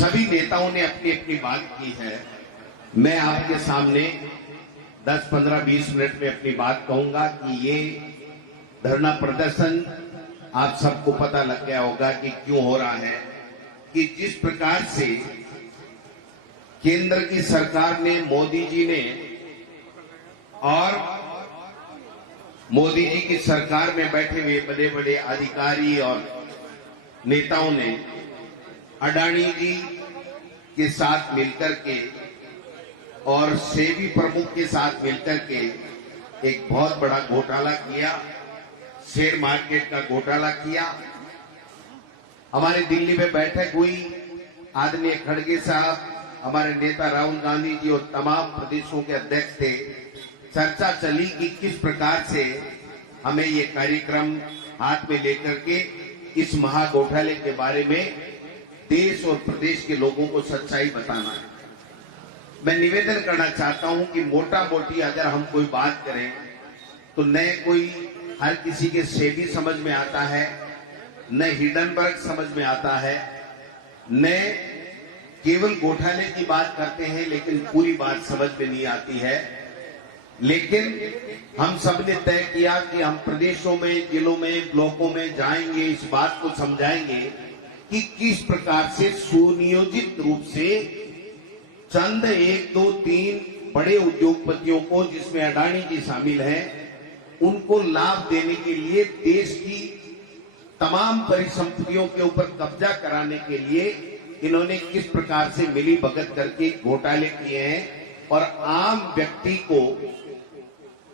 सभी नेताओं ने अपनी अपनी बात की है। मैं आपके सामने 10, 15, 20 मिनट में अपनी बात कहूंगा कि ये धरना प्रदर्शन आप सबको पता लग गया होगा कि क्यों हो रहा है। कि जिस प्रकार से केंद्र की सरकार ने, मोदी जी ने और मोदी जी की सरकार में बैठे हुए बड़े बड़े अधिकारी और नेताओं ने अडानी जी के साथ मिलकर के और सेबी प्रमुख के साथ मिलकर के एक बहुत बड़ा घोटाला किया, शेयर मार्केट का घोटाला किया। हमारे दिल्ली में बैठक हुई, आदरणीय खड़गे साहब, हमारे नेता राहुल गांधी जी और तमाम प्रदेशों के अध्यक्ष थे। चर्चा चली कि किस प्रकार से हमें ये कार्यक्रम हाथ में लेकर के इस महाघोटाले के बारे में देश और प्रदेश के लोगों को सच्चाई बताना है। मैं निवेदन करना चाहता हूं कि मोटा मोटी अगर हम कोई बात करें तो न कोई हर किसी के सेबी समझ में आता है, न हिडनबर्ग समझ में आता है, न केवल घोटाले की बात करते हैं लेकिन पूरी बात समझ में नहीं आती है। लेकिन हम सब ने तय किया कि हम प्रदेशों में, जिलों में, ब्लॉकों में जाएंगे, इस बात को समझाएंगे कि किस प्रकार से सुनियोजित रूप से चंद 1, 2, 3 बड़े उद्योगपतियों को, जिसमें अडानी जी शामिल हैं, उनको लाभ देने के लिए देश की तमाम परिसंपत्तियों के ऊपर कब्जा कराने के लिए इन्होंने किस प्रकार से मिली भगत करके घोटाले किए हैं और आम व्यक्ति को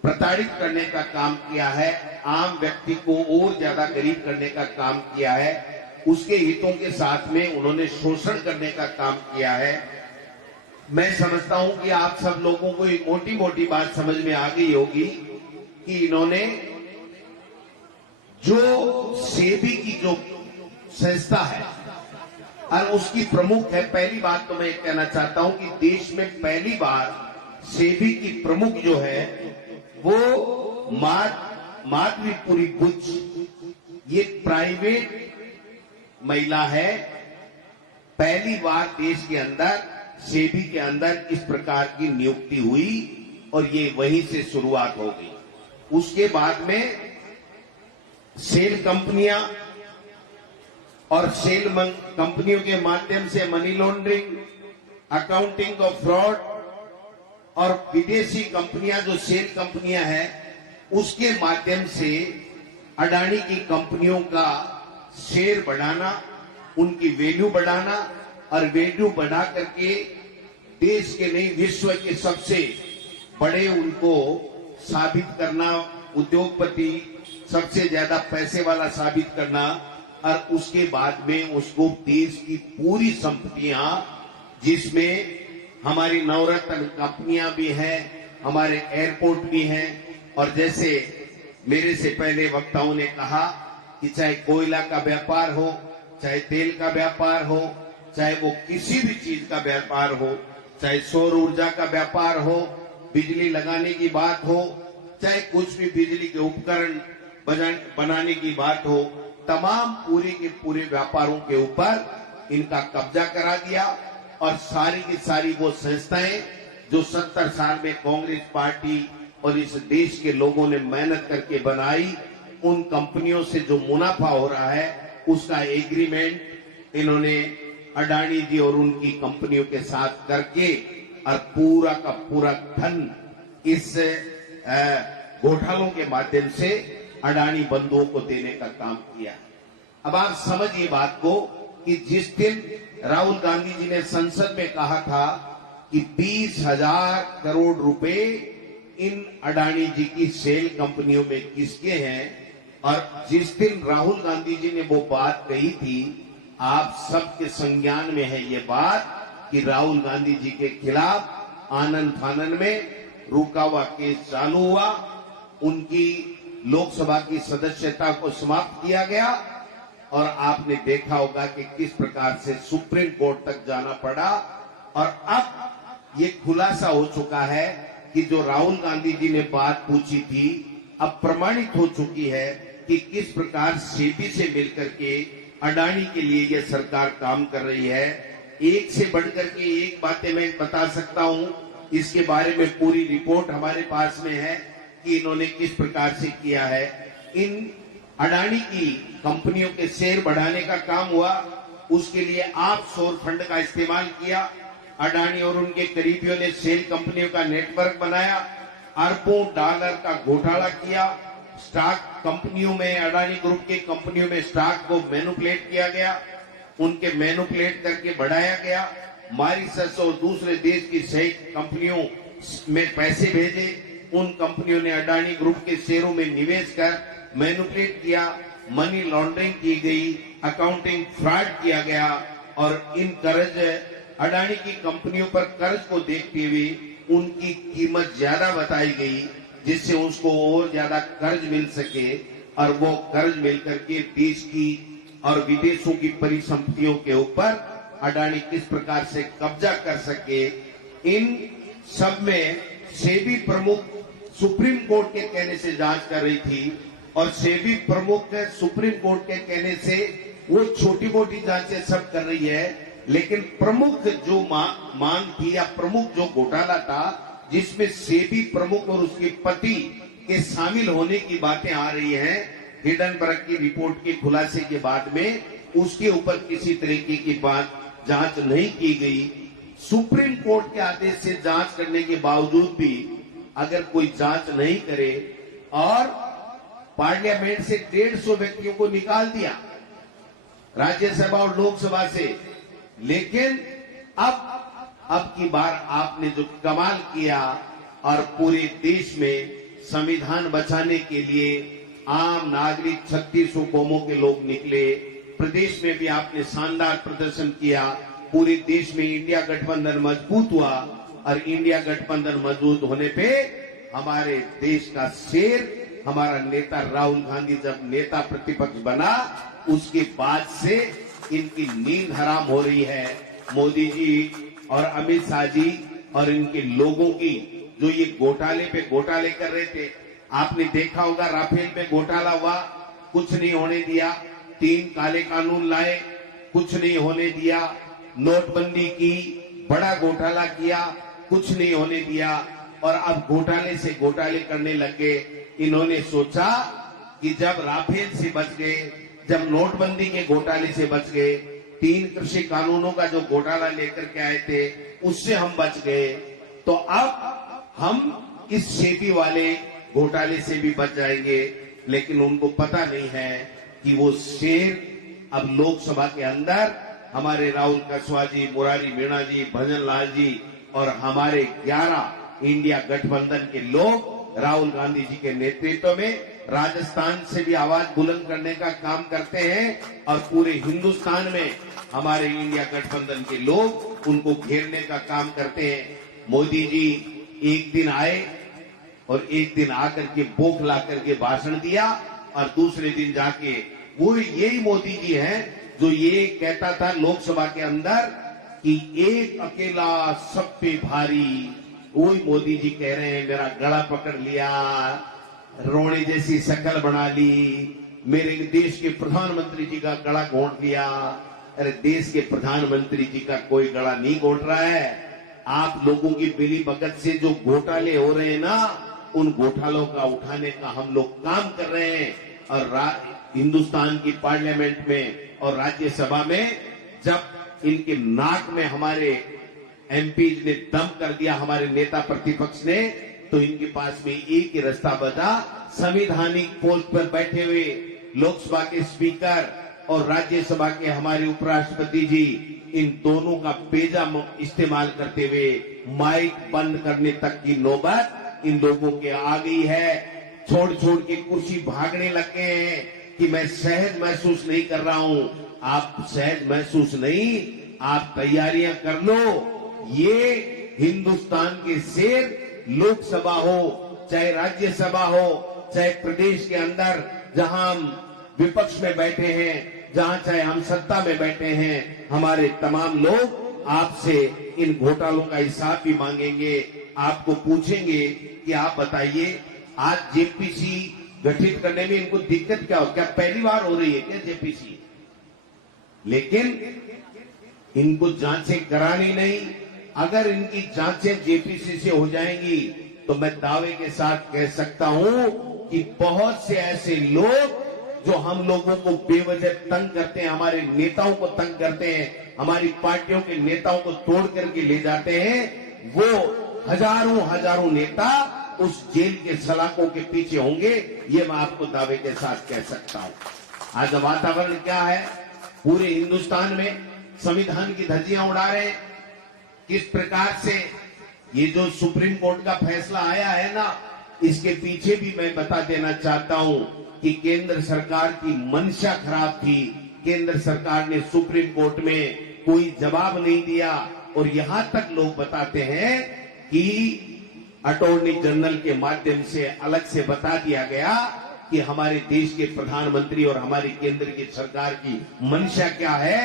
प्रताड़ित करने का काम किया है, आम व्यक्ति को और ज्यादा गरीब करने का काम किया है, उसके हितों के साथ में उन्होंने शोषण करने का काम किया है। मैं समझता हूं कि आप सब लोगों को एक मोटी मोटी बात समझ में आ गई होगी कि इन्होंने जो सेबी की जो संस्था है और उसकी प्रमुख है, पहली बात तो मैं कहना चाहता हूं कि देश में पहली बार सेबी की प्रमुख जो है वो माधवीपुरी बुच, ये प्राइवेट महिला है। पहली बार देश के अंदर सेबी के अंदर इस प्रकार की नियुक्ति हुई और ये वहीं से शुरुआत हो गई। उसके बाद में सेल कंपनियां और सेल कंपनियों के माध्यम से money laundering, accounting of fraud और विदेशी कंपनियां जो सेल कंपनियां हैं उसके माध्यम से अडानी की कंपनियों का शेयर बढ़ाना, उनकी वैल्यू बढ़ाना और वैल्यू बढ़ा करके देश के नहीं विश्व के सबसे बड़े उनको साबित करना, उद्योगपति सबसे ज्यादा पैसे वाला साबित करना और उसके बाद में उसको देश की पूरी संपत्तियां, जिसमें हमारी नवरत्न कंपनियां भी हैं, हमारे एयरपोर्ट भी हैं, और जैसे मेरे से पहले वक्ताओं ने कहा कि चाहे कोयला का व्यापार हो, चाहे तेल का व्यापार हो, चाहे वो किसी भी चीज का व्यापार हो, चाहे सौर ऊर्जा का व्यापार हो, बिजली लगाने की बात हो, चाहे कुछ भी बिजली के उपकरण बनाने की बात हो, तमाम पूरे के पूरे व्यापारों के ऊपर इनका कब्जा करा दिया। और सारी की सारी वो संस्थाएं जो 70 साल में कांग्रेस पार्टी और इस देश के लोगों ने मेहनत करके बनाई, उन कंपनियों से जो मुनाफा हो रहा है उसका एग्रीमेंट इन्होंने अडानी जी और उनकी कंपनियों के साथ करके और पूरा का पूरा धन इस घोटालों के माध्यम से अडानी बंधुओं को देने का काम किया। अब आप समझिए बात को कि जिस दिन राहुल गांधी जी ने संसद में कहा था कि 20,000 करोड़ रुपए इन अडानी जी की सेल कंपनियों में किसके हैं, और जिस दिन राहुल गांधी जी ने वो बात कही थी, आप सबके संज्ञान में है ये बात कि राहुल गांधी जी के खिलाफ आनन फानन में रुका हुआ केस चालू हुआ, उनकी लोकसभा की सदस्यता को समाप्त किया गया और आपने देखा होगा कि किस प्रकार से सुप्रीम कोर्ट तक जाना पड़ा। और अब ये खुलासा हो चुका है कि जो राहुल गांधी जी ने बात पूछी थी अब प्रमाणित हो चुकी है कि किस प्रकार सेबी से मिलकर के अडानी के लिए ये सरकार काम कर रही है। एक से बढ़कर के एक बातें मैं बता सकता हूं। इसके बारे में पूरी रिपोर्ट हमारे पास में है कि इन्होंने किस प्रकार से किया है। इन अडानी की कंपनियों के शेयर बढ़ाने का काम हुआ, उसके लिए आप सोर फंड का इस्तेमाल किया। अडानी और उनके करीबियों ने सेल कंपनियों का नेटवर्क बनाया, अरबों डॉलर का घोटाला किया। स्टॉक कंपनियों में, अडानी ग्रुप की कंपनियों में स्टॉक को मैनिपुलेट किया गया, उनके मैनिपुलेट करके बढ़ाया गया। मॉरिशस और दूसरे देश की सही कंपनियों में पैसे भेजे, उन कंपनियों ने अडानी ग्रुप के शेयरों में निवेश कर मैनिपुलेट किया, मनी लॉन्ड्रिंग की गई, अकाउंटिंग फ्रॉड किया गया और इन कर्ज, अडानी की कंपनियों पर कर्ज को देखते हुए उनकी कीमत ज्यादा बताई गई, जिससे उसको और ज्यादा कर्ज मिल सके और वो कर्ज मिलकर के देश की और विदेशों की परिसंपत्तियों के ऊपर अडानी किस प्रकार से कब्जा कर सके। इन सब में सेबी प्रमुख सुप्रीम कोर्ट के कहने से जांच कर रही थी और सेबी प्रमुख सुप्रीम कोर्ट के कहने से वो छोटी मोटी जांचें सब कर रही है, लेकिन प्रमुख जो मांग थी या प्रमुख जो घोटाला था जिसमें सेबी प्रमुख और उसके पति के शामिल होने की बातें आ रही हैं, हिडनबर्ग की रिपोर्ट के खुलासे के बाद में उसके ऊपर किसी तरीके की बात जांच नहीं की गई। सुप्रीम कोर्ट के आदेश से जांच करने के बावजूद भी अगर कोई जांच नहीं करे और पार्लियामेंट से 150 व्यक्तियों को निकाल दिया, राज्यसभा और लोकसभा से, लेकिन अब की बार आपने जो कमाल किया और पूरे देश में संविधान बचाने के लिए आम नागरिक 36 कौमों के लोग निकले, प्रदेश में भी आपने शानदार प्रदर्शन किया, पूरे देश में इंडिया गठबंधन मजबूत हुआ और इंडिया गठबंधन मजबूत होने पे हमारे देश का शेर हमारा नेता राहुल गांधी जब नेता प्रतिपक्ष बना, उसके बाद से इनकी नींद हराम हो रही है। मोदी जी और अमित शाह जी और इनके लोगों की जो ये घोटाले पे घोटाले कर रहे थे, आपने देखा होगा राफेल में घोटाला हुआ, कुछ नहीं होने दिया, 3 काले कानून लाए, कुछ नहीं होने दिया, नोटबंदी की, बड़ा घोटाला किया, कुछ नहीं होने दिया और अब घोटाले से घोटाले करने लग गए। इन्होंने सोचा कि जब राफेल से बच गए, जब नोटबंदी के घोटाले से बच गए, 3 कृषि कानूनों का जो घोटाला लेकर के आए थे उससे हम बच गए, तो अब हम इस सेबी वाले घोटाले से भी बच जाएंगे। लेकिन उनको पता नहीं है कि वो शेर अब लोकसभा के अंदर हमारे राहुल कसवा जी, मुरारी मीणा जी, भजन लाल जी और हमारे 11 इंडिया गठबंधन के लोग राहुल गांधी जी के नेतृत्व में राजस्थान से भी आवाज बुलंद करने का काम करते हैं और पूरे हिंदुस्तान में हमारे इंडिया गठबंधन के लोग उनको घेरने का काम करते हैं। मोदी जी एक दिन आए और एक दिन आकर के बोख ला करके भाषण दिया और दूसरे दिन जाके वो यही मोदी जी हैं जो ये कहता था लोकसभा के अंदर कि एक अकेला सब पे भारी। वही मोदी जी कह रहे हैं मेरा गला पकड़ लिया, रोने जैसी शक्ल बना ली, मेरे देश के प्रधानमंत्री जी का गला घोंट लिया। अरे देश के प्रधानमंत्री जी का कोई गला नहीं घोंट रहा है, आप लोगों की मिली भगत से जो घोटाले हो रहे हैं ना, उन घोटालों का उठाने का हम लोग काम कर रहे हैं। और हिंदुस्तान की पार्लियामेंट में और राज्यसभा में जब इनके नाक में हमारे एमपी ने दम कर दिया, हमारे नेता प्रतिपक्ष ने, तो इनके पास में एक ही रास्ता बचा, संवैधानिक पोस्ट पर बैठे हुए लोकसभा के स्पीकर और राज्यसभा के हमारे उपराष्ट्रपति जी, इन दोनों का बेजा इस्तेमाल करते हुए माइक बंद करने तक की नौबत इन लोगों के आ गई है। छोड़ छोड़ के कुर्सी भागने लगे हैं कि मैं सहज महसूस नहीं कर रहा हूं। आप सहज महसूस नहीं, आप तैयारियां कर लो। ये हिंदुस्तान के शेर लोकसभा हो चाहे राज्यसभा हो चाहे प्रदेश के अंदर जहां हम विपक्ष में बैठे हैं, जहां चाहे हम सत्ता में बैठे हैं, हमारे तमाम लोग आपसे इन घोटालों का हिसाब भी मांगेंगे। आपको पूछेंगे कि आप बताइए आज जेपीसी गठित करने में इनको दिक्कत क्या हो, क्या पहली बार हो रही है क्या जेपीसी? लेकिन इनको जांचें करानी नहीं। अगर इनकी जांचें जेपीसी से हो जाएंगी तो मैं दावे के साथ कह सकता हूं कि बहुत से ऐसे लोग जो हम लोगों को बेवजह तंग करते हैं, हमारे नेताओं को तंग करते हैं, हमारी पार्टियों के नेताओं को तोड़ करके ले जाते हैं, वो हजारों नेता उस जेल के सलाखों के पीछे होंगे, ये मैं आपको दावे के साथ कह सकता हूं। आज वातावरण क्या है, पूरे हिंदुस्तान में संविधान की धज्जियां उड़ा रहे हैं। किस प्रकार से ये जो सुप्रीम कोर्ट का फैसला आया है ना, इसके पीछे भी मैं बता देना चाहता हूं कि केंद्र सरकार की मंशा खराब थी। केंद्र सरकार ने सुप्रीम कोर्ट में कोई जवाब नहीं दिया और यहां तक लोग बताते हैं कि अटॉर्नी जनरल के माध्यम से अलग से बता दिया गया कि हमारे देश के प्रधानमंत्री और हमारी केंद्र की सरकार की मंशा क्या है।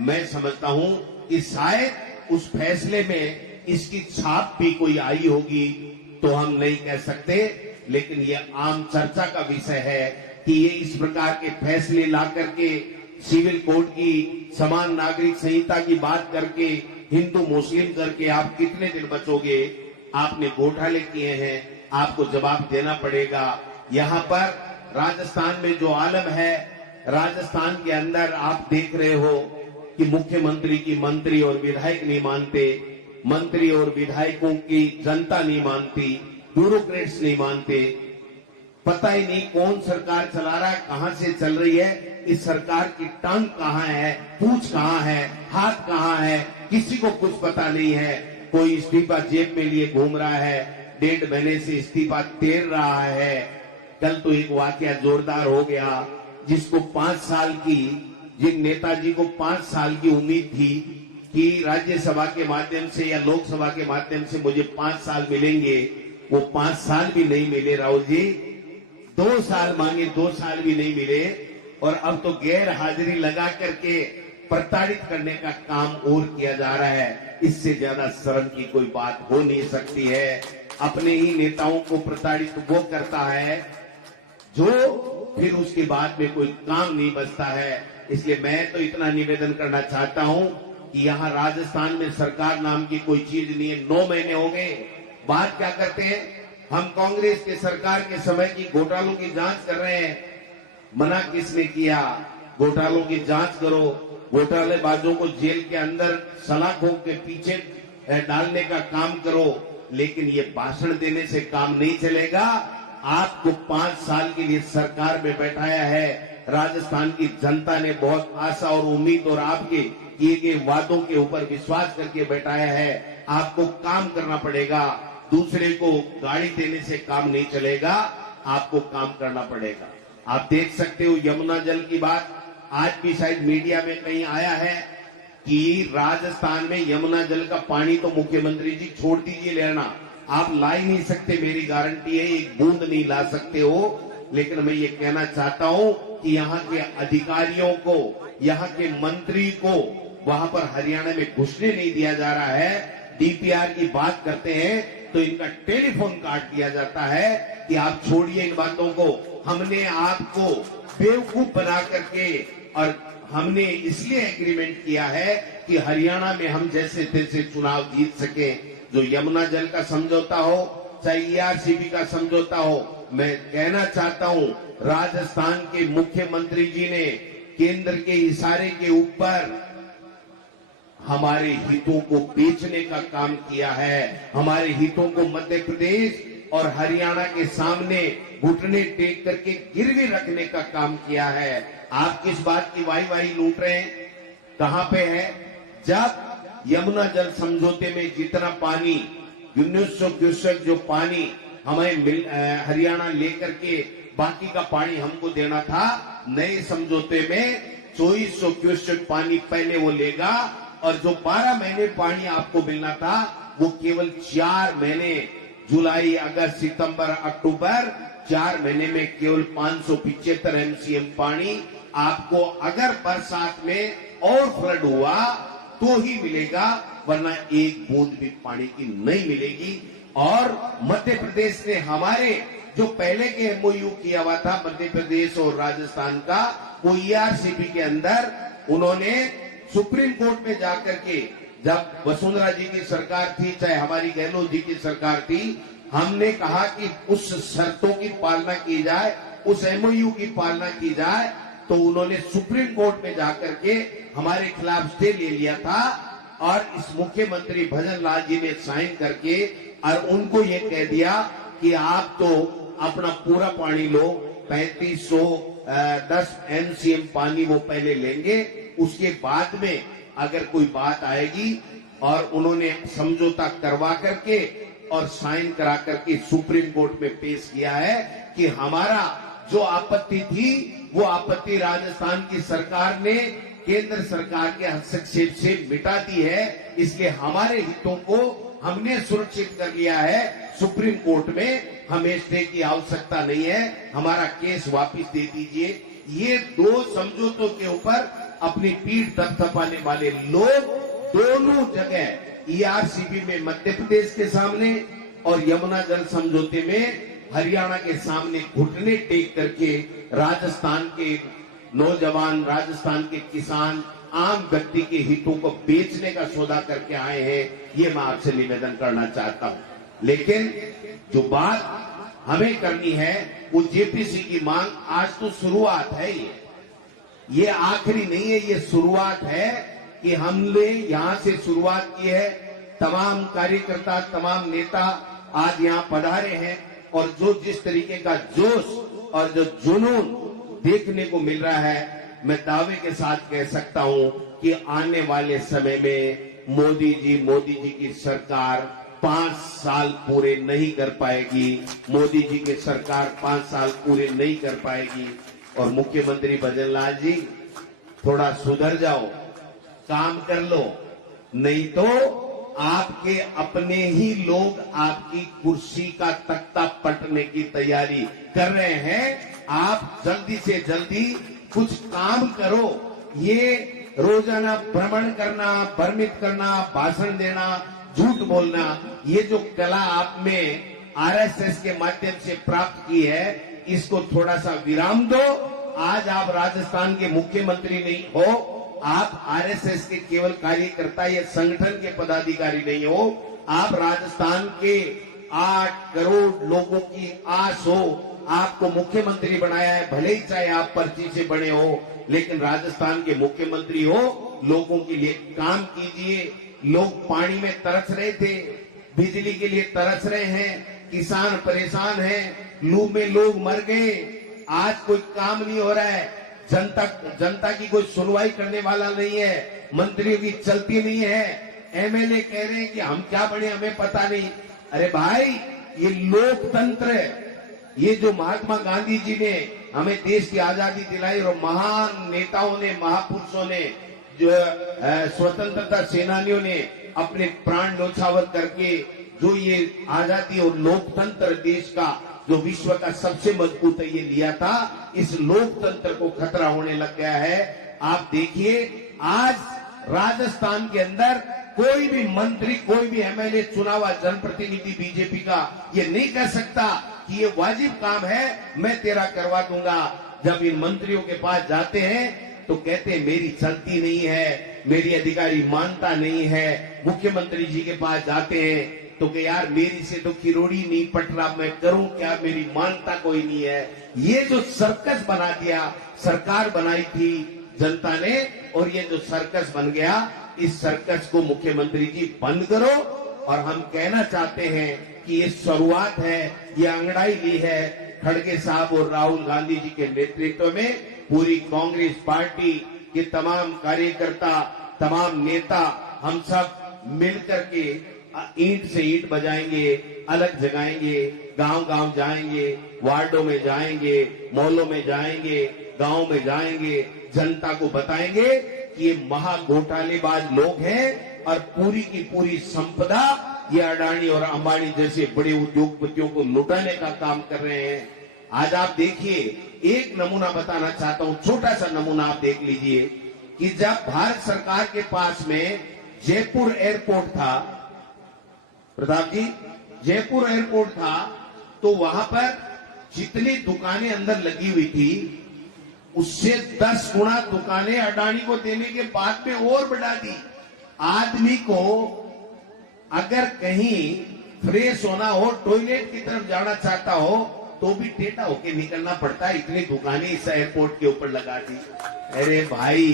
मैं समझता हूं कि शायद उस फैसले में इसकी छाप भी कोई आई होगी, तो हम नहीं कह सकते, लेकिन यह आम चर्चा का विषय है कि ये इस प्रकार के फैसले ला करके सिविल कोड की समान नागरिक संहिता की बात करके हिंदू मुस्लिम करके आप कितने दिन बचोगे। आपने घोटाले किए हैं, आपको जवाब देना पड़ेगा। यहाँ पर राजस्थान में जो आलम है, राजस्थान के अंदर आप देख रहे हो कि मुख्यमंत्री की मंत्री और विधायक नहीं मानते, मंत्री और विधायकों की जनता नहीं मानती, ब्यूरोक्रेट्स नहीं मानते। पता ही नहीं कौन सरकार चला रहा है, कहां से चल रही है, इस सरकार की टांग कहां है, पूंछ कहां है, हाथ कहां है, किसी को कुछ पता नहीं है। कोई इस्तीफा जेब में लिए घूम रहा है, 1.5 महीने से इस्तीफा तेर रहा है। कल तो एक वाकया जोरदार हो गया, जिसको 5 साल की, जिन नेताजी को 5 साल की उम्मीद थी कि राज्यसभा के माध्यम से या लोकसभा के माध्यम से मुझे 5 साल मिलेंगे, वो 5 साल भी नहीं मिले राहुल जी। 2 साल मांगे, 2 साल भी नहीं मिले, और अब तो गैर हाजिरी लगा करके प्रताड़ित करने का काम और किया जा रहा है। इससे ज्यादा शर्म की कोई बात हो नहीं सकती है। अपने ही नेताओं को प्रताड़ित वो करता है जो फिर उसके बाद में कोई काम नहीं बचता है। इसलिए मैं तो इतना निवेदन करना चाहता हूं कि यहाँ राजस्थान में सरकार नाम की कोई चीज नहीं है। 9 महीने हो गए, बात क्या करते हैं। हम कांग्रेस के सरकार के समय की घोटालों की जांच कर रहे हैं। मना किसने किया? घोटालों की जांच करो, घोटालेबाजों को जेल के अंदर सलाखों के पीछे डालने का काम करो। लेकिन ये भाषण देने से काम नहीं चलेगा। आपको 5 साल के लिए सरकार में बैठाया है। राजस्थान की जनता ने बहुत आशा और उम्मीद और आपके किए गए वादों के ऊपर विश्वास करके बैठाया है। आपको काम करना पड़ेगा। दूसरे को गाड़ी देने से काम नहीं चलेगा, आपको काम करना पड़ेगा। आप देख सकते हो यमुना जल की बात, आज भी शायद मीडिया में कहीं आया है कि राजस्थान में यमुना जल का पानी तो मुख्यमंत्री जी छोड़ दीजिए लेना, आप ला ही नहीं सकते, मेरी गारंटी है, एक बूंद नहीं ला सकते हो। लेकिन मैं ये कहना चाहता हूं कि यहाँ के अधिकारियों को, यहाँ के मंत्री को वहां पर हरियाणा में घुसने नहीं दिया जा रहा है। डीपीआर की बात करते हैं तो इनका टेलीफोन काट दिया जाता है कि आप छोड़िए इन बातों को। हमने आपको बेवकूफ बना करके, और हमने इसलिए एग्रीमेंट किया है कि हरियाणा में हम जैसे तैसे चुनाव जीत सके। जो यमुना जल का समझौता हो, चाहे ईआरसीबी का समझौता हो, मैं कहना चाहता हूं राजस्थान के मुख्यमंत्री जी ने केंद्र के इशारे के ऊपर हमारे हितों को बेचने का काम किया है। हमारे हितों को मध्य प्रदेश और हरियाणा के सामने घुटने टेक करके गिरवी रखने का काम किया है। आप किस बात की वाही लूट रहे हैं? कहां पे है? जब यमुना जल समझौते में जितना पानी 1900 क्यूसेक जो पानी हमें हरियाणा लेकर के बाकी का पानी हमको देना था, नए समझौते में 2400 क्यूसेक पानी पहले वो लेगा, और जो 12 महीने पानी आपको मिलना था वो केवल 4 महीने, जुलाई, अगस्त, सितंबर, अक्टूबर, 4 महीने में केवल 575 एमसीएम पानी आपको अगर बरसात में और फ्लड हुआ तो ही मिलेगा, वरना एक बूंद भी पानी की नहीं मिलेगी। और मध्य प्रदेश ने हमारे जो पहले के एमओयू किया हुआ था मध्य प्रदेश और राजस्थान का, वो ईआरसीबी के अंदर उन्होंने सुप्रीम कोर्ट में जाकर के, जब वसुंधरा जी की सरकार थी चाहे हमारी गहलोत जी की सरकार थी, हमने कहा कि उस शर्तों की पालना की जाए, उस एमओयू की पालना की जाए, तो उन्होंने सुप्रीम कोर्ट में जाकर के हमारे खिलाफ स्टे ले लिया था और इस मुख्यमंत्री भजन लाल जी ने साइन करके और उनको ये कह दिया कि आप तो अपना पूरा पानी लो, 3510 एमसीएम पानी वो पहले लेंगे, उसके बाद में अगर कोई बात आएगी। और उन्होंने समझौता करवा करके और साइन करा करके सुप्रीम कोर्ट में पेश किया है कि हमारा जो आपत्ति थी वो आपत्ति राजस्थान की सरकार ने केंद्र सरकार के हस्तक्षेप से मिटा दी है, इसलिए हमारे हितों को हमने सुरक्षित कर लिया है। सुप्रीम कोर्ट में हमें स्टे की आवश्यकता नहीं है, हमारा केस वापस दे दीजिए। ये दो समझौतों के ऊपर अपनी पीठ थपथपाने वाले लोग दोनों जगह ईआरसीपी में मध्य प्रदेश के सामने और यमुना जल समझौते में हरियाणा के सामने घुटने टेक करके राजस्थान के नौजवान, राजस्थान के किसान, आम व्यक्ति के हितों को बेचने का सौदा करके आए हैं। ये मैं आपसे निवेदन करना चाहता हूं। लेकिन जो बात हमें करनी है वो जेपीसी की मांग आज तो शुरुआत है, ये आखिरी नहीं है, ये शुरुआत है कि हमने यहां से शुरुआत की है। तमाम कार्यकर्ता, तमाम नेता आज यहां पधारे हैं और जो जिस तरीके का जोश और जो जुनून देखने को मिल रहा है, मैं दावे के साथ कह सकता हूं कि आने वाले समय में मोदी जी की सरकार 5 साल पूरे नहीं कर पाएगी। मोदी जी की सरकार 5 साल पूरे नहीं कर पाएगी। और मुख्यमंत्री भजन लाल जी, थोड़ा सुधर जाओ, काम कर लो, नहीं तो आपके अपने ही लोग आपकी कुर्सी का तख्ता पटने की तैयारी कर रहे हैं। आप जल्दी से जल्दी कुछ काम करो। ये रोजाना भ्रमण करना, भ्रमित करना, भाषण देना, झूठ बोलना, ये जो कला आप में आरएसएस के माध्यम से प्राप्त की है, इसको थोड़ा सा विराम दो। आज आप राजस्थान के मुख्यमंत्री नहीं हो, आप आरएसएस के केवल कार्यकर्ता या संगठन के पदाधिकारी नहीं हो, आप राजस्थान के 8 करोड़ लोगों की आस हो। आपको मुख्यमंत्री बनाया है, भले ही चाहे आप पर्ची से बने हो, लेकिन राजस्थान के मुख्यमंत्री हो, लोगों के लिए काम कीजिए। लोग पानी में तरस रहे थे, बिजली के लिए तरस रहे हैं, किसान परेशान हैं, लू में लोग मर गए, आज कोई काम नहीं हो रहा है, जनता की कोई सुनवाई करने वाला नहीं है, मंत्रियों की चलती नहीं है, एमएलए कह रहे हैं कि हम क्या बने हमें पता नहीं। अरे भाई, ये लोकतंत्र है। ये जो महात्मा गांधी जी ने हमें देश की आजादी दिलाई और महान नेताओं ने, महापुरुषों ने, जो स्वतंत्रता सेनानियों ने अपने प्राण न्योछावर करके जो ये आजादी और लोकतंत्र देश का जो विश्व का सबसे मजबूत है ये लिया था, इस लोकतंत्र को खतरा होने लग गया है। आप देखिए, आज राजस्थान के अंदर कोई भी मंत्री, कोई भी एमएलए, चुना हुआ जनप्रतिनिधि बीजेपी का ये नहीं कह सकता कि ये वाजिब काम है, मैं तेरा करवा दूंगा। जब इन मंत्रियों के पास जाते हैं तो कहते हैं मेरी चलती नहीं है, मेरी अधिकारी मानता नहीं है। मुख्यमंत्री जी के पास जाते हैं तो कि यार मेरी से तो किरोड़ी नहीं पट रहा, मैं करूं क्या, मेरी मानता कोई नहीं है। ये जो सर्कस बना दिया, सरकार बनाई थी जनता ने, और ये जो सर्कस बन गया, इस सर्कस को मुख्यमंत्री जी बंद करो। और हम कहना चाहते हैं कि ये शुरुआत है, ये अंगड़ाई ली है खड़गे साहब और राहुल गांधी जी के नेतृत्व में। पूरी कांग्रेस पार्टी के तमाम कार्यकर्ता, तमाम नेता, हम सब मिलकर के ईंट से ईंट बजाएंगे, अलग जगाएंगे, गांव गांव जाएंगे, वार्डों में जाएंगे, मोहल्लों में जाएंगे, गांव में जाएंगे, जनता को बताएंगे कि ये महा घोटालेबाज लोग हैं और पूरी की पूरी संपदा ये अडानी और अंबानी जैसे बड़े उद्योगपतियों को लुटाने का काम कर रहे हैं। आज आप देखिए, एक नमूना बताना चाहता हूं, छोटा सा नमूना आप देख लीजिए कि जब भारत सरकार के पास में जयपुर एयरपोर्ट था, प्रताप जी, जयपुर एयरपोर्ट था, तो वहां पर जितनी दुकानें अंदर लगी हुई थी उससे 10 गुना दुकानें अडानी को देने के बाद में और बढ़ा दी। आदमी को अगर कहीं फ्रेश होना हो, टॉयलेट की तरफ जाना चाहता हो, तो भी टेढ़ा होके निकलना पड़ता है। इतनी दुकानें इस एयरपोर्ट के ऊपर लगा दी। अरे भाई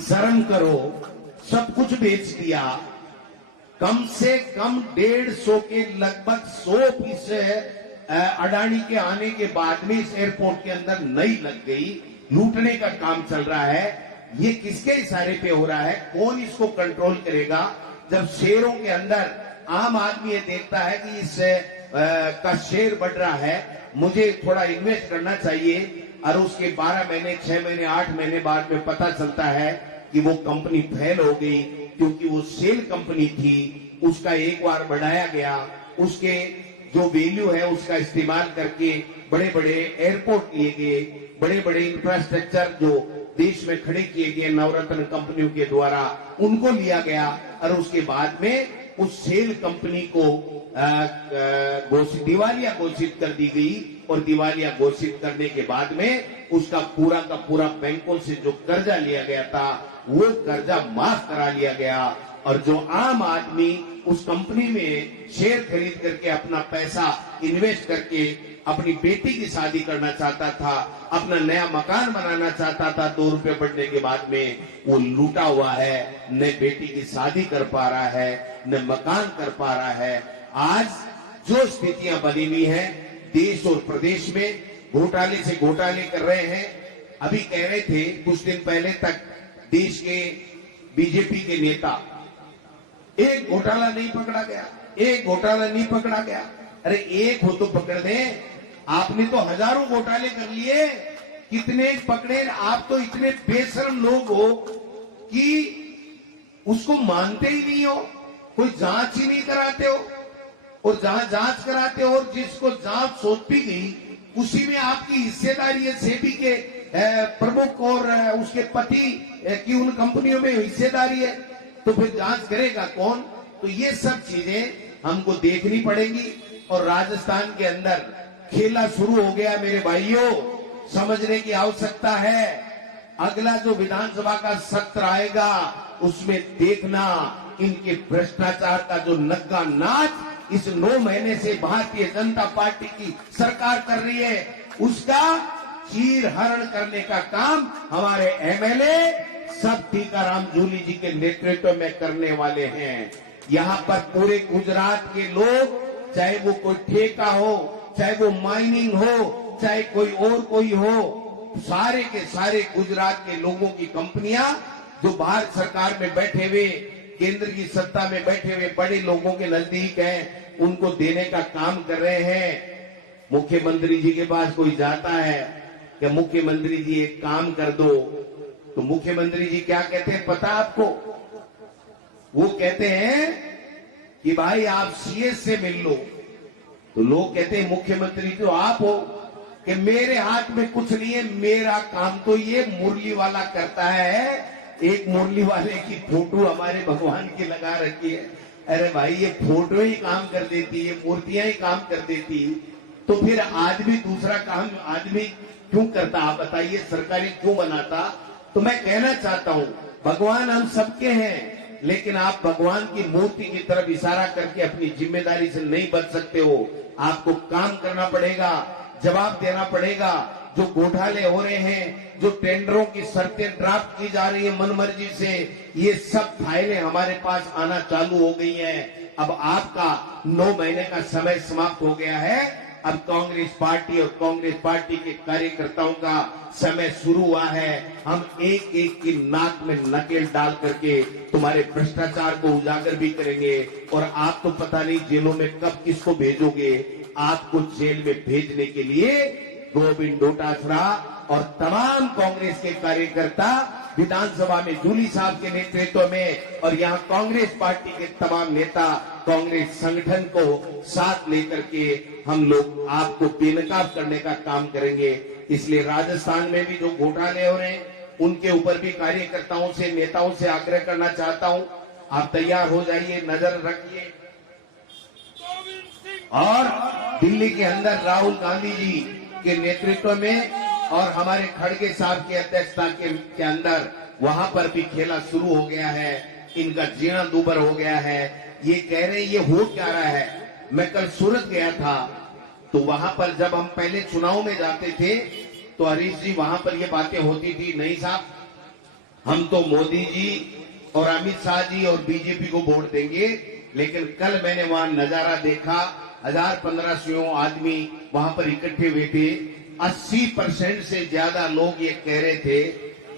शर्म करो, सब कुछ बेच दिया। कम से कम 150 के लगभग 100 पीस अडानी के आने के बाद में इस एयरपोर्ट के अंदर नई लग गई। लूटने का काम चल रहा है। ये किसके इशारे पे हो रहा है? कौन इसको कंट्रोल करेगा? जब शेयरों के अंदर आम आदमी ये देखता है कि इस का शेयर बढ़ रहा है, मुझे थोड़ा इन्वेस्ट करना चाहिए, और उसके 12 महीने 6 महीने 8 महीने बाद में पता चलता है कि वो कंपनी फेल हो गई, क्योंकि वो सेल कंपनी थी, उसका एक बार बढ़ाया गया, उसके जो वैल्यू है उसका इस्तेमाल करके बड़े बड़े एयरपोर्ट लिए गए, बड़े बड़े इंफ्रास्ट्रक्चर जो देश में खड़े किए गए नवरत्न कंपनियों के द्वारा, उनको लिया गया, और उसके बाद में उस सेल कंपनी को दिवालिया घोषित कर दी गई। और दिवालिया घोषित करने के बाद में उसका पूरा का पूरा बैंकों से जो कर्जा लिया गया था, वो कर्जा माफ करा लिया गया। और जो आम आदमी उस कंपनी में शेयर खरीद करके अपना पैसा इन्वेस्ट करके अपनी बेटी की शादी करना चाहता था, अपना नया मकान बनाना चाहता था, 2 रुपए बढ़ने के बाद में वो लूटा हुआ है। न बेटी की शादी कर पा रहा है, न मकान कर पा रहा है। आज जो स्थितियां बनी हुई हैं देश और प्रदेश में, घोटाले से घोटाले कर रहे हैं। अभी कह रहे थे कुछ दिन पहले तक देश के बीजेपी के नेता, एक घोटाला नहीं पकड़ा गया, एक घोटाला नहीं पकड़ा गया। अरे एक हो तो पकड़ दें, आपने तो हजारों घोटाले कर लिए, कितने पकड़े? आप तो इतने बेशर्म लोग हो कि उसको मानते ही नहीं हो, कोई जांच ही नहीं कराते हो, और जहां जांच कराते हो और जिसको जांच सौंपी गई उसी में आपकी हिस्सेदारी है। सेबी के प्रमुख और उसके पति की उन कंपनियों में हिस्सेदारी है, तो फिर जांच करेगा कौन? तो ये सब चीजें हमको देखनी पड़ेगी। और राजस्थान के अंदर खेला शुरू हो गया मेरे भाइयों, समझने की आवश्यकता है। अगला जो विधानसभा का सत्र आएगा उसमें देखना इनके भ्रष्टाचार का जो नग्गा नाच इस 9 महीने से भारतीय जनता पार्टी की सरकार कर रही है, उसका चीरहरण करने का काम हमारे एमएलए सब टीकाराम जूली जी के नेतृत्व में करने वाले हैं। यहाँ पर पूरे गुजरात के लोग, चाहे वो कोई ठेका हो, चाहे वो माइनिंग हो, चाहे कोई और कोई हो, सारे के सारे गुजरात के लोगों की कंपनियां जो भारत सरकार में बैठे हुए, केंद्र की सत्ता में बैठे हुए बड़े लोगों के नजदीक हैं, उनको देने का काम कर रहे हैं। मुख्यमंत्री जी के पास कोई जाता है कि मुख्यमंत्री जी एक काम कर दो, तो मुख्यमंत्री जी क्या कहते हैं पता आपको? वो कहते हैं कि भाई आप सीएस से मिल लो। तो लोग कहते हैं मुख्यमंत्री तो आप हो, कि मेरे हाथ में कुछ नहीं है, मेरा काम तो ये मुरली वाला करता है। एक मुरली वाले की फोटो हमारे भगवान की लगा रखी है। अरे भाई ये फोटो ही काम कर देती है, मूर्तियां ही काम कर देती, तो फिर आदमी दूसरा काम आदमी क्यों करता? आप बताइए, सरकारी क्यों बनाता? तो मैं कहना चाहता हूं, भगवान हम सबके हैं, लेकिन आप भगवान की मूर्ति की तरफ इशारा करके अपनी जिम्मेदारी से नहीं बच सकते हो। आपको काम करना पड़ेगा, जवाब देना पड़ेगा। जो घोटाले हो रहे हैं, जो टेंडरों की शर्तें ड्राफ्ट की जा रही है मनमर्जी से, ये सब फाइलें हमारे पास आना चालू हो गई हैं। अब आपका 9 महीने का समय समाप्त हो गया है। अब कांग्रेस पार्टी और कांग्रेस पार्टी के कार्यकर्ताओं का समय शुरू हुआ है। हम एक एक की नाक में नकेल डाल करके तुम्हारे भ्रष्टाचार को उजागर भी करेंगे। और आप तो पता नहीं जेलों में कब किसको भेजोगे। आपको जेल में भेजने के लिए गोविंद डोटासरा और तमाम कांग्रेस के कार्यकर्ता विधानसभा में जूली साहब के नेतृत्व में, और यहाँ कांग्रेस पार्टी के तमाम नेता कांग्रेस संगठन को साथ लेकर के हम लोग आपको बेनकाब करने का काम करेंगे। इसलिए राजस्थान में भी जो घोटाले हो रहे हैं उनके ऊपर भी कार्यकर्ताओं से, नेताओं से आग्रह करना चाहता हूं, आप तैयार हो जाइए, नजर रखिए। और दिल्ली के अंदर राहुल गांधी जी के नेतृत्व में और हमारे खड़गे साहब की अध्यक्षता के अंदर वहां पर भी खेला शुरू हो गया है। इनका जीना दूबर हो गया है। ये कह रहे हैं ये हो क्या रहा है। मैं कल सूरत गया था, तो वहां पर जब हम पहले चुनाव में जाते थे तो हरीश जी वहां पर ये बातें होती थी, नहीं साहब हम तो मोदी जी और अमित शाह जी और बीजेपी को वोट देंगे। लेकिन कल मैंने वहां नजारा देखा, 1000-1500 आदमी वहां पर इकट्ठे हुए थे। 80% से ज्यादा लोग ये कह रहे थे,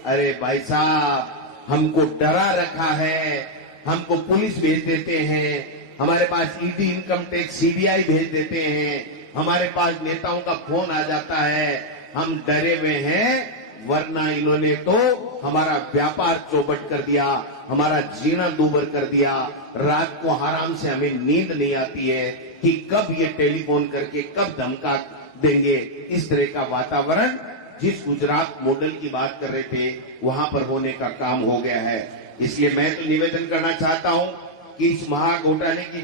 अरे भाई साहब हमको डरा रखा है, हमको पुलिस भेज देते हैं, हमारे पास ईडी इनकम टैक्स सीबीआई भेज देते हैं, हमारे पास नेताओं का फोन आ जाता है, हम डरे हुए हैं। वरना इन्होंने तो हमारा व्यापार चौपट कर दिया, हमारा जीना दूभर कर दिया। रात को आराम से हमें नींद नहीं आती है कि कब ये टेलीफोन करके कब धमका देंगे। इस तरह का वातावरण जिस गुजरात मॉडल की बात कर रहे थे वहां पर होने का काम हो गया है। इसलिए मैं तो निवेदन करना चाहता हूं कि इस महाघोटाले की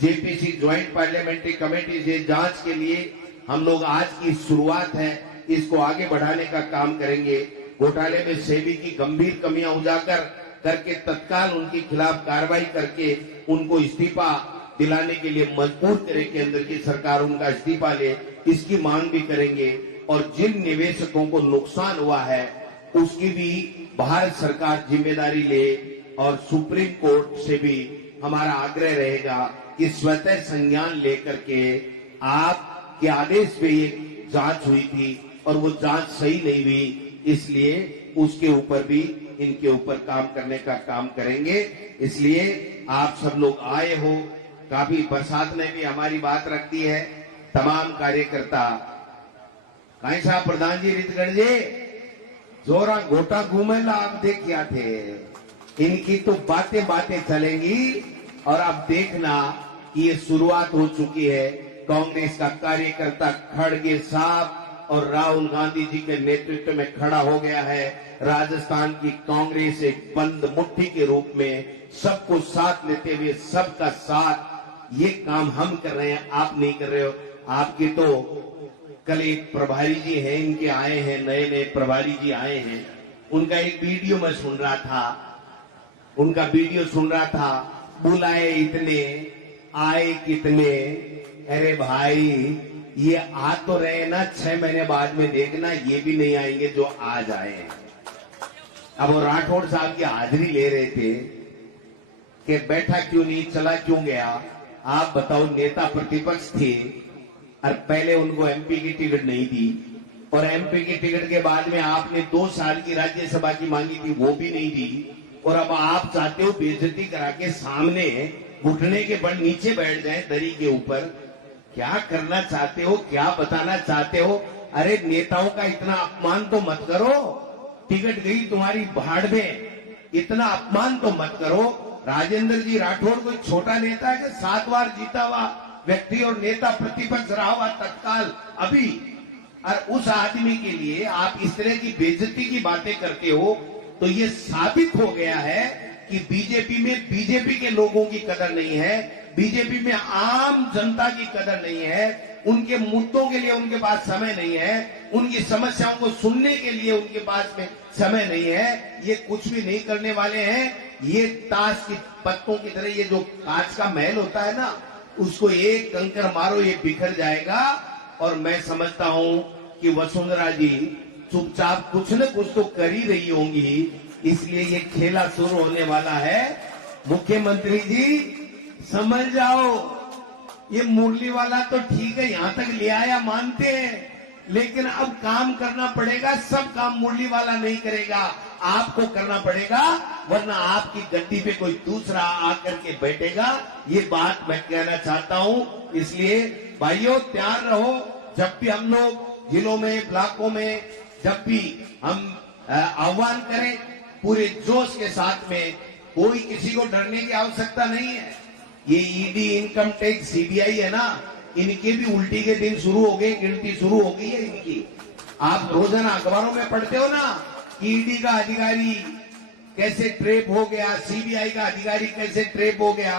जेपीसी ज्वाइंट पार्लियामेंट्री कमेटी से जांच के लिए हम लोग आज की शुरुआत है, इसको आगे बढ़ाने का काम करेंगे। घोटाले में सेबी की गंभीर कमियां उजागर करके तत्काल उनके खिलाफ कार्रवाई करके उनको इस्तीफा दिलाने के लिए मजबूर करें, केंद्र की सरकार उनका इस्तीफा ले, इसकी मांग भी करेंगे। और जिन निवेशकों को नुकसान हुआ है उसकी भी भारत सरकार जिम्मेदारी ले। और सुप्रीम कोर्ट से भी हमारा आग्रह रहेगा कि स्वतः संज्ञान लेकर के आपके आदेश पे ये जांच हुई थी और वो जांच सही नहीं हुई, इसलिए उसके ऊपर भी इनके ऊपर काम करने का काम करेंगे। इसलिए आप सब लोग आए हो, काफी बरसात ने भी हमारी बात रख दी है। तमाम कार्यकर्ता कहीं साहब प्रधान जी रीतगढ़ जी जोरा गोटा घूमेला आप देख क्या थे, इनकी तो बातें बातें चलेंगी। और अब देखना कि ये शुरुआत हो चुकी है। कांग्रेस का कार्यकर्ता खड़गे साहब और राहुल गांधी जी के नेतृत्व में खड़ा हो गया है। राजस्थान की कांग्रेस एक बंद मुट्ठी के रूप में सबको साथ लेते हुए सबका साथ ये काम हम कर रहे हैं, आप नहीं कर रहे हो। आपके तो कल एक प्रभारी जी हैं, इनके आए हैं, नए नए प्रभारी जी आए हैं, उनका एक वीडियो मैं सुन रहा था, बुलाए इतने आए कितने। अरे भाई ये आ तो रहे ना, 6 महीने बाद में देखना ये भी नहीं आएंगे जो आज आए हैं। अब वो राठौड़ साहब की हाजिरी ले रहे थे कि बैठा क्यों नहीं, चला क्यों गया। आप बताओ, नेता प्रतिपक्ष थे और पहले उनको एमपी की टिकट नहीं दी, और एमपी की टिकट के बाद में आपने 2 साल की राज्यसभा की मांगी थी, वो भी नहीं दी। और अब आप चाहते हो बेइज्जती करा के सामने घुटने के बल नीचे बैठ जाए दरी के ऊपर। क्या करना चाहते हो, क्या बताना चाहते हो। अरे नेताओं का इतना अपमान तो मत करो, टिकट गई तुम्हारी भाड़ में, इतना अपमान तो मत करो। राजेंद्र जी राठौड़ कोई छोटा नेता है कि 7 बार जीता हुआ व्यक्ति और नेता प्रतिपक्ष रहा हुआ तत्काल अभी। और उस आदमी के लिए आप इस तरह की बेइज्जती की बातें करते हो, तो ये साबित हो गया है कि बीजेपी के लोगों की कदर नहीं है, बीजेपी में आम जनता की कदर नहीं है, उनके मुद्दों के लिए उनके पास समय नहीं है, उनकी समस्याओं को सुनने के लिए उनके पास में समय नहीं है। ये कुछ भी नहीं करने वाले हैं। ये ताश की पत्तों की तरह, ये जो कांच का महल होता है ना, उसको एक कंकर मारो ये बिखर जाएगा। और मैं समझता हूं कि वसुंधरा जी चुपचाप कुछ न कुछ तो कर ही रही होंगी, इसलिए ये खेला शुरू होने वाला है। मुख्यमंत्री जी समझ जाओ, ये मुरली वाला तो ठीक है, यहां तक ले आया मानते हैं, लेकिन अब काम करना पड़ेगा। सब काम मुरली वाला नहीं करेगा, आपको करना पड़ेगा, वरना आपकी गद्दी पे कोई दूसरा आकर के बैठेगा। ये बात मैं कहना चाहता हूं। इसलिए भाइयों तैयार रहो। जब भी हम लोग जिलों में, ब्लॉकों में, जब भी हम आह्वान करें पूरे जोश के साथ में, कोई किसी को डरने की आवश्यकता नहीं है। ये ईडी, इनकम टैक्स, सीबीआई है ना, इनके भी उल्टी के दिन शुरू हो गए, गिनती शुरू हो गई है इनकी। आप रोजाना अखबारों में पढ़ते हो ना, ईडी का अधिकारी कैसे ट्रेप हो गया, सीबीआई का अधिकारी कैसे ट्रेप हो गया।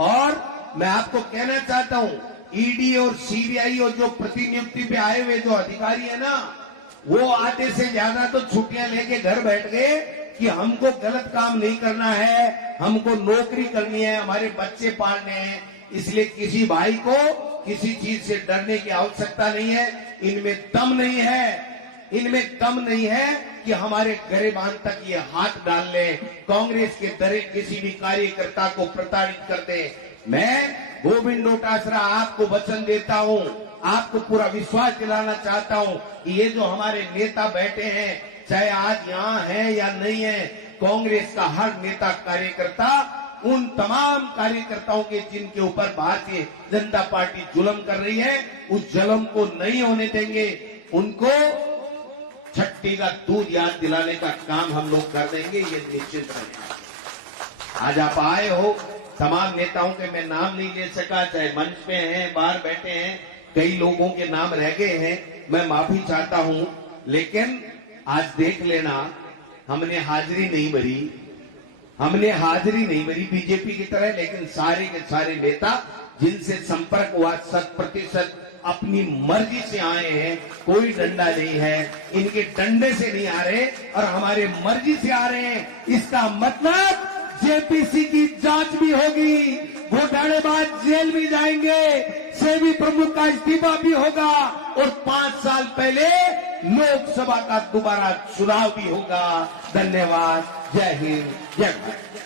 और मैं आपको कहना चाहता हूं, ईडी और सीबीआई और जो प्रतिनियुक्ति पे आए हुए जो अधिकारी है ना, वो आधे से ज्यादा तो छुट्टियां लेके घर बैठ गए कि हमको गलत काम नहीं करना है, हमको नौकरी करनी है, हमारे बच्चे पालने हैं, इसलिए किसी भाई को किसी चीज से डरने की आवश्यकता नहीं है। इनमें दम नहीं है, इनमें दम नहीं है कि हमारे गरिबान तक ये हाथ डाल ले, कांग्रेस के दरे किसी भी कार्यकर्ता को प्रताड़ित कर दे। मैं गोविंद डोटासरा आपको वचन देता हूं, आपको पूरा विश्वास दिलाना चाहता हूं कि ये जो हमारे नेता बैठे हैं, चाहे आज यहाँ है या नहीं है, कांग्रेस का हर नेता कार्यकर्ता उन तमाम कार्यकर्ताओं के जिनके ऊपर भारतीय जनता पार्टी जुल्म कर रही है, उस जुल्म को नहीं होने देंगे। उनको छट्टी का दूध याद दिलाने का काम हम लोग कर देंगे, ये निश्चित रहेगा। आज आप आए हो, तमाम नेताओं के मैं नाम नहीं ले सका, चाहे मंच पे हैं, बाहर बैठे हैं, कई लोगों के नाम रह गए हैं, मैं माफी चाहता हूं। लेकिन आज देख लेना, हमने हाजिरी नहीं भरी, हमने हाजिरी नहीं भरी बीजेपी की तरह, लेकिन सारे के सारे नेता जिनसे संपर्क हुआ 100% अपनी मर्जी से आए हैं, कोई डंडा नहीं है, इनके डंडे से नहीं आ रहे और हमारे मर्जी से आ रहे हैं। इसका मतलब जेपीसी की जांच भी होगी, घोटालेबाज जेल भी जाएंगे, सेबी प्रमुख का इस्तीफा भी होगा और 5 साल पहले लोकसभा का दोबारा चुनाव भी होगा। धन्यवाद। जय हिंद, जय भारत।